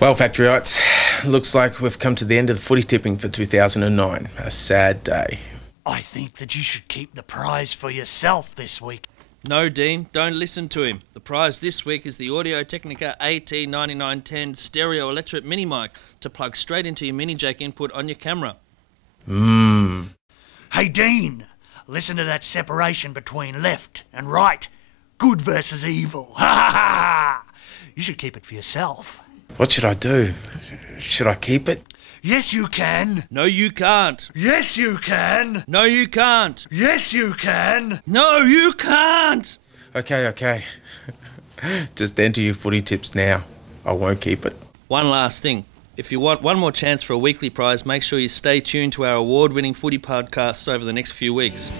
Well, Factoryites, looks like we've come to the end of the footy tipping for 2009. A sad day. I think that you should keep the prize for yourself this week. No, Dean, don't listen to him. The prize this week is the Audio Technica AT9910 Stereo Electric Mini Mic to plug straight into your minijack input on your camera. Hey, Dean, listen to that separation between left and right. Good versus evil. Ha ha ha! You should keep it for yourself. What should I do? Should I keep it? Yes, you can. No, you can't. Yes, you can. No, you can't. Yes, you can. No, you can't. Okay. Just enter your footy tips now. I won't keep it. One last thing. If you want one more chance for a weekly prize, make sure you stay tuned to our award-winning footy podcasts over the next few weeks.